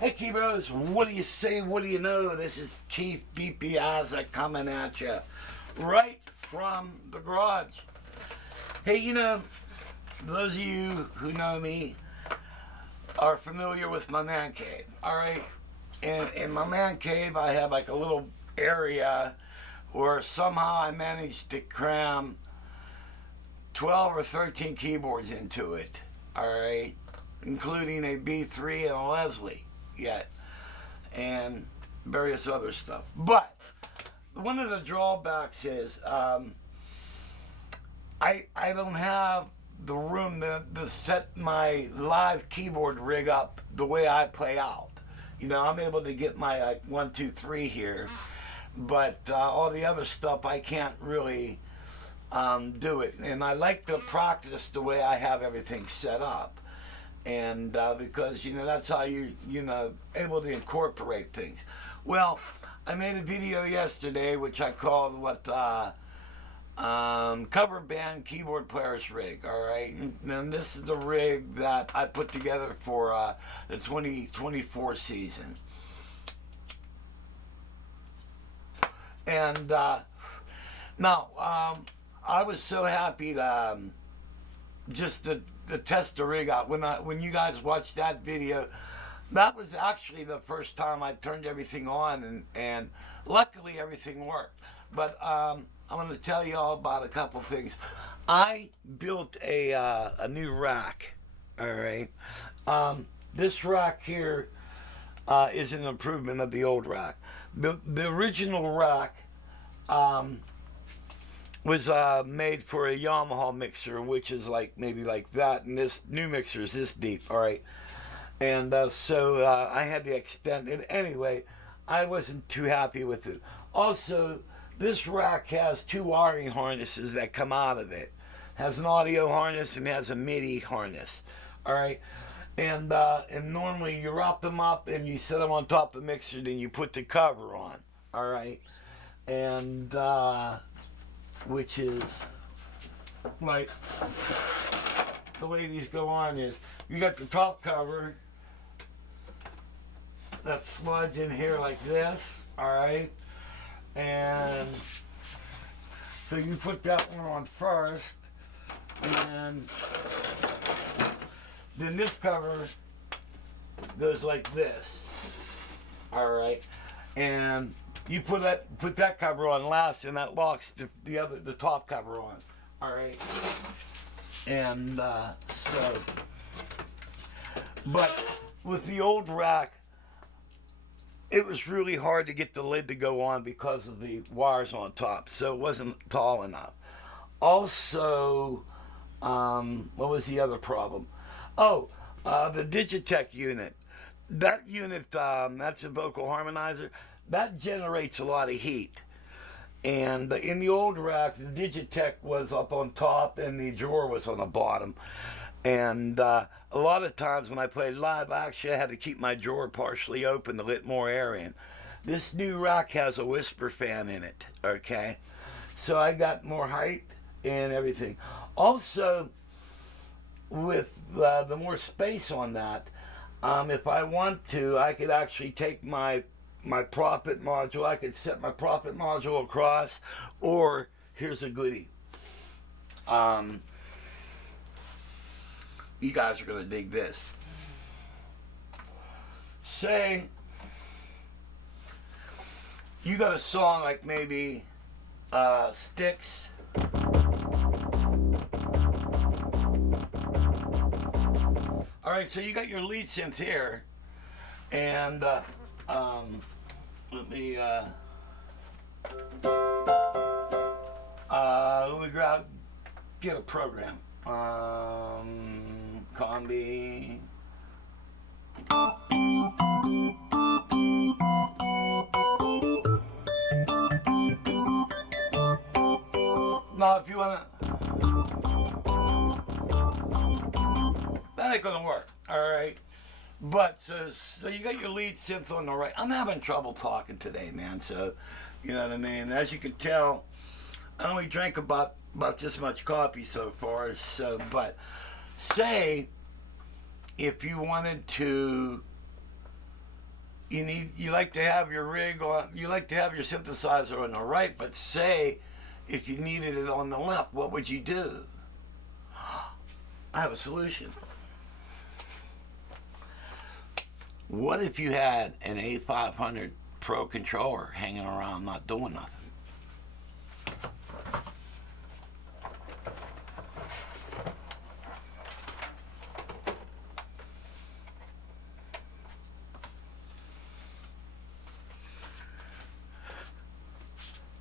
Hey Kibos, what do you say? What do you know? This is Keith BP Isaac coming at you right from the garage. Hey, those of you who know me are familiar with my man cave, all right? And in my man cave, I have like a little area where somehow I managed to cram 12 or 13 keyboards into it, all right? Including a B3 and a Leslie yet, and various other stuff. But one of the drawbacks is I don't have the room to set my live keyboard rig up the way I play out. I'm able to get my 1, 2, 3 here, but all the other stuff I can't really do it. And I like to practice the way I have everything set up. And because that's how you able to incorporate things. Well, I made a video yesterday which I called cover band keyboard players rig. All right, and this is the rig that I put together for the 2024 season. And now I was so happy to just to test the rig out. When you guys watched that video, that was actually the first time I turned everything on, and luckily everything worked. But I'm going to tell you all about a couple things. I built a new rack. All right, this rack here is an improvement of the old rack. The original rack was made for a Yamaha mixer, which is maybe like that, and this new mixer is this deep, all right? And so I had to extend it. Anyway, I wasn't too happy with it. Also, this rack has 2 wiring harnesses that come out of it. It has an audio harness and has a MIDI harness, all right? And normally you wrap them up and you set them on top of the mixer, then you put the cover on, all right? And which is like the way these go on is you got the top cover that slides in here like this, all right? And so you put that one on first, and then this cover goes like this, all right? And you put that cover on last, and that locks the top cover on. All right, and but with the old rack, it was really hard to get the lid to go on because of the wires on top, so it wasn't tall enough. Also, what was the other problem? Oh, the Digitech unit. That unit, that's a vocal harmonizer. That generates a lot of heat. And in the old rack, the Digitech was up on top and the drawer was on the bottom. And a lot of times when I played live, I actually had to keep my drawer partially open to let more air in. This new rack has a whisper fan in it, okay? So I got more height and everything. Also, with the more space on that, if I want to, I could actually take my Prophet module. I could set my Prophet module across, or here's a goodie. You guys are gonna dig this. Say you got a song like maybe Sticks. All right, so you got your lead synth here, and let me go out, get a program. Combi. Now, if you wanna, that ain't gonna work. All right. But so you got your lead synth on the right. I'm having trouble talking today, man. So, you know what I mean. As you can tell, I only drank about this much coffee so far. So, but say if you wanted to you like to have your rig on, you like to have your synthesizer on the right, but say if you needed it on the left, what would you do? I have a solution. What if you had an A500 Pro controller hanging around not doing nothing?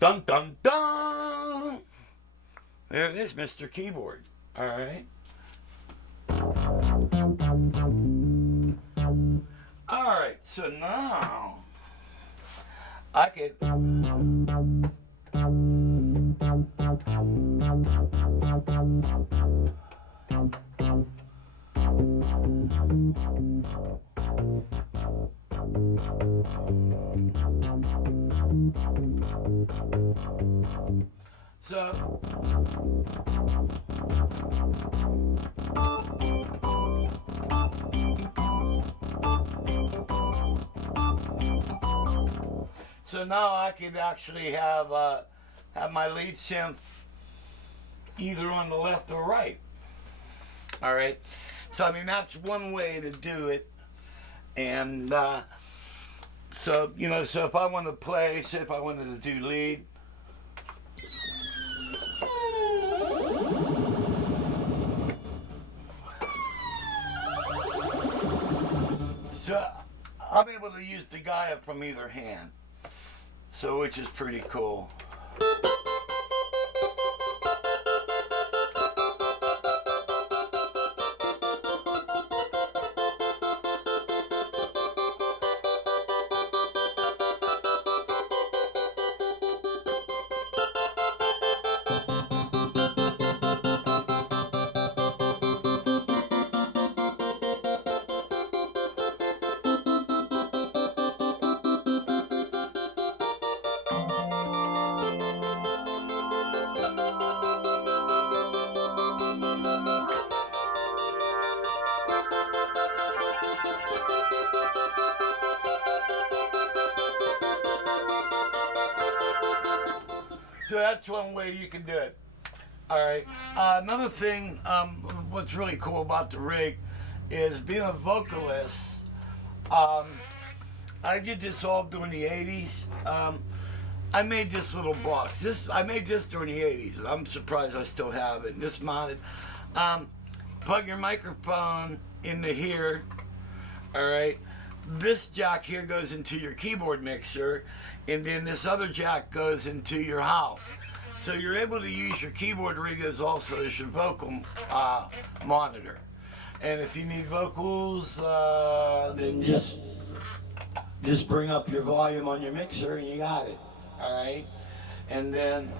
Dun dun dun! There it is, Mr. Keyboard. All right. All right. So now I could. So now I could actually have my lead synth either on the left or right. All right. So I mean that's one way to do it, and so so if I want to play, say if I wanted to do lead. So I'm able to use the Gaia from either hand, so which is pretty cool. So that's one way you can do it. All right. Another thing, what's really cool about the rig is being a vocalist. I did this all during the 80s. I made this little box. I made this during the 80s. I'm surprised I still have it. This mounted. Plug your microphone into here. All right. This jack here goes into your keyboard mixer, and then this other jack goes into your house. So you're able to use your keyboard rig as also as your vocal monitor. And if you need vocals, then just bring up your volume on your mixer and you got it. All right. And then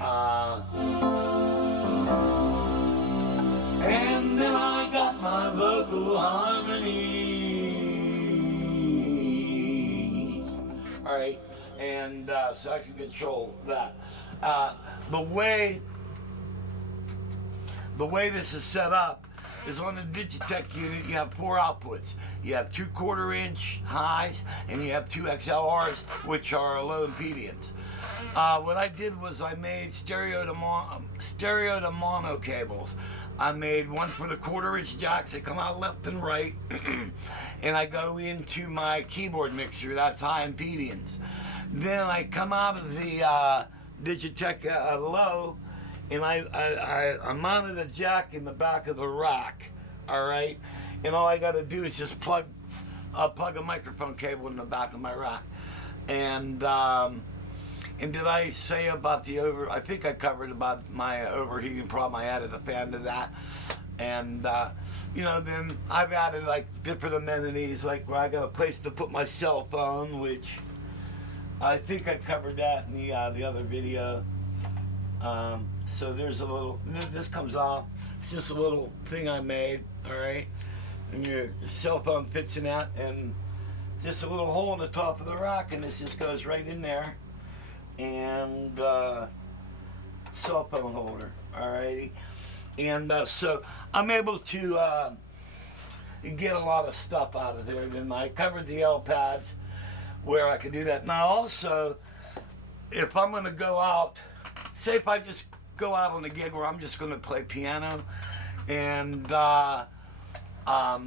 I got my vocal harmonies. All right. And so I can control that. The way this is set up is on the Digitech unit. You have 4 outputs. You have 2 1/4-inch highs, and you have 2 XLRs, which are low impedance. What I did was I made stereo to mono cables. I made one for the 1/4-inch jacks that come out left and right, and I go into my keyboard mixer. That's high impedance. Then I come out of the Digitech low, and I mounted a jack in the back of the rack. All right, and all I got to do is just plug a microphone cable in the back of my rack. And did I say about the I think I covered about my overheating problem. I added a fan to that, and then I've added like different amenities, like where I got a place to put my cell phone, which I think I covered that in the other video. So there's a little, this comes off. It's just a little thing I made, all right? And your cell phone fits in that, and just a little hole in the top of the rack, and this just goes right in there. And cell phone holder, all righty? And so I'm able to, you get a lot of stuff out of there. Then I covered the L pads where I could do that. Now also, if I'm going to go out, say if I just go out on a gig where I'm just going to play piano and I'm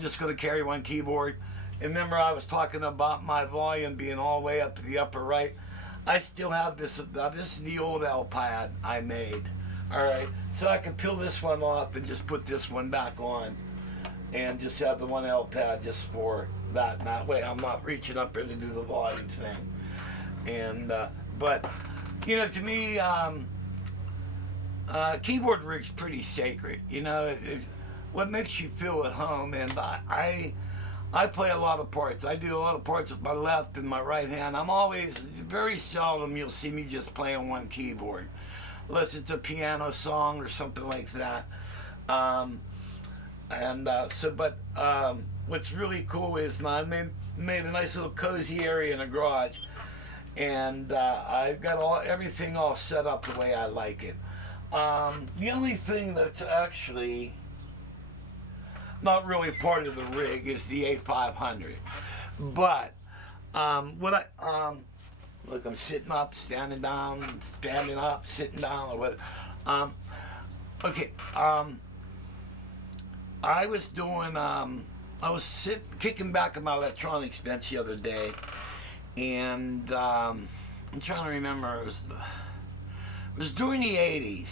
just going to carry one keyboard. And remember I was talking about my volume being all the way up to the upper right. I still have this. This is the old L pad I made. All right, so I can peel this one off and just put this one back on, and just have the one L pad just for that. And that way, I'm not reaching up there to do the volume thing. And but you know, to me, keyboard rig's pretty sacred. You know, what makes you feel at home. And I play a lot of parts. I do a lot of parts with my left and my right hand. I'm always, very seldom you'll see me just playing one keyboard, unless it's a piano song or something like that. What's really cool is I made a nice little cozy area in the garage, and I've got everything all set up the way I like it. The only thing that's actually not really part of the rig is the A500, but look, I'm sitting up, standing down, standing up, sitting down, or whatever. Okay, I was doing, I was kicking back on my electronics bench the other day, and I'm trying to remember, it was during the 80s.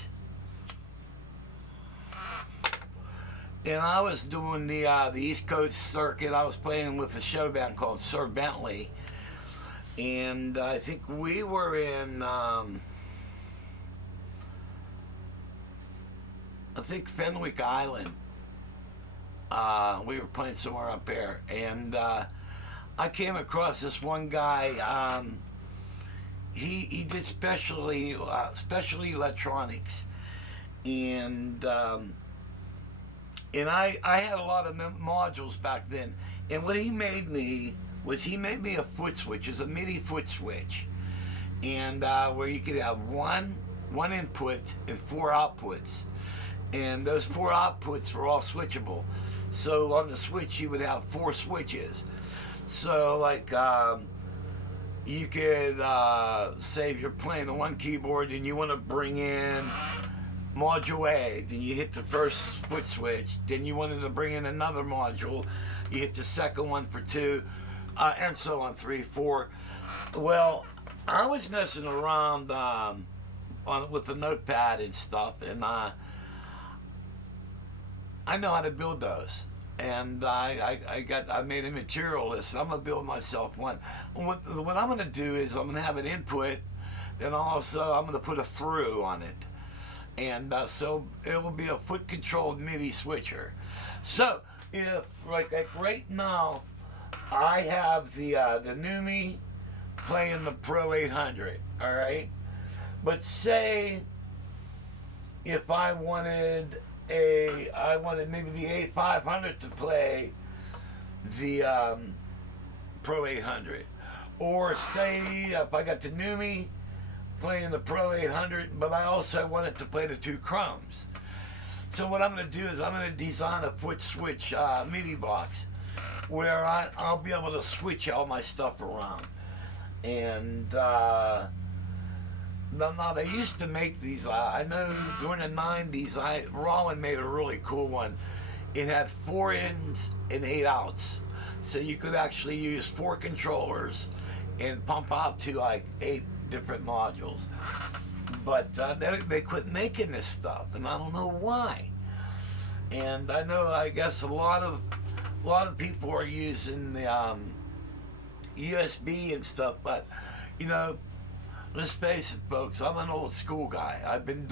And I was doing the East Coast circuit. I was playing with a show band called Sir Bentley. And I think we were in, I think Fenwick Island. We were playing somewhere up there. And I came across this one guy. He did specialty electronics. And I had a lot of modules back then. And what he made me was he made me a foot switch. It's a MIDI foot switch. And where you could have one input and 4 outputs. And those 4 outputs were all switchable. So on the switch, you would have 4 switches. So like, you could say if you're playing the one keyboard and you want to bring in module A, then you hit the first foot switch. Then you wanted to bring in another module, you hit the second one for 2, and so on, 3, 4. Well, I was messing around with the notepad and stuff, and I know how to build those. And I made a material list, and I'm gonna build myself one. What I'm gonna do is I'm gonna have an input, and also I'm gonna put a through on it. And so it will be a foot controlled MIDI switcher. So if like right now I have the Numi playing the Pro 800, all right, but say if I wanted maybe the A500 to play the Pro 800, or say if I got the Numi playing the Pro 800, but I also wanted to play the 2 chromes. So what I'm going to do is I'm going to design a foot switch MIDI box where I'll be able to switch all my stuff around. And now they used to make these. I know during the 90s, Roland made a really cool one. It had 4 ins and 8 outs, so you could actually use 4 controllers and pump out to like 8 different modules. But they quit making this stuff, and I don't know why. And I guess a lot of people are using the USB and stuff, but you know, let's face it, folks, I'm an old school guy. I've been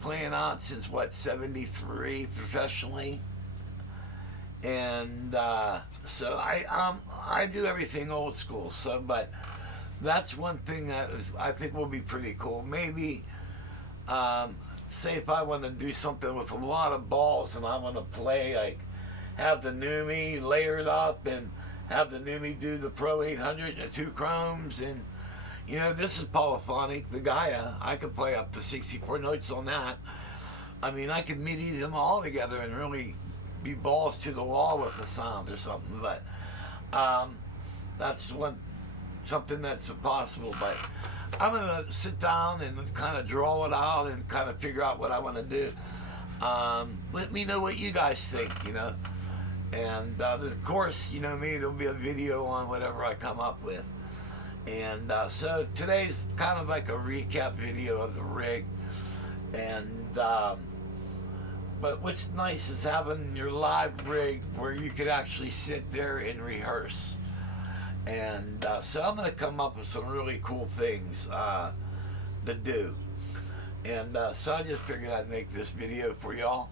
playing out since what, 73 professionally. And so I do everything old school. So, but that's one thing that I think will be pretty cool. Maybe, say if I want to do something with a lot of balls and I want to play, like, have the Numi layered up and have the Numi do the Pro 800 and the 2 chromes, and you know, this is polyphonic, the Gaia. I could play up to 64 notes on that. I mean, I could MIDI them all together and really be balls to the wall with the sound or something. But that's something that's possible. But I'm gonna sit down and kind of draw it out and kind of figure out what I want to do. Let me know what you guys think, And of course, you know me, there'll be a video on whatever I come up with. And so today's kind of like a recap video of the rig. And but what's nice is having your live rig where you could actually sit there and rehearse. And so I'm going to come up with some really cool things to do. And so I just figured I'd make this video for y'all.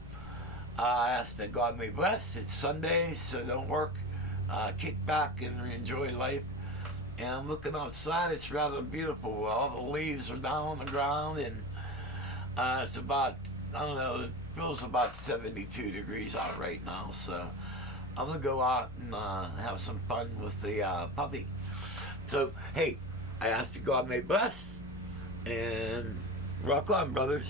I ask that God may bless. It's Sunday, so don't work. Kick back and enjoy life. And I'm looking outside. It's rather beautiful. All the leaves are down on the ground, and it's about, I don't know, it feels about 72 degrees out right now. So I'm going to go out and have some fun with the puppy. So, hey, I ask that God may bless. And rock on, brothers.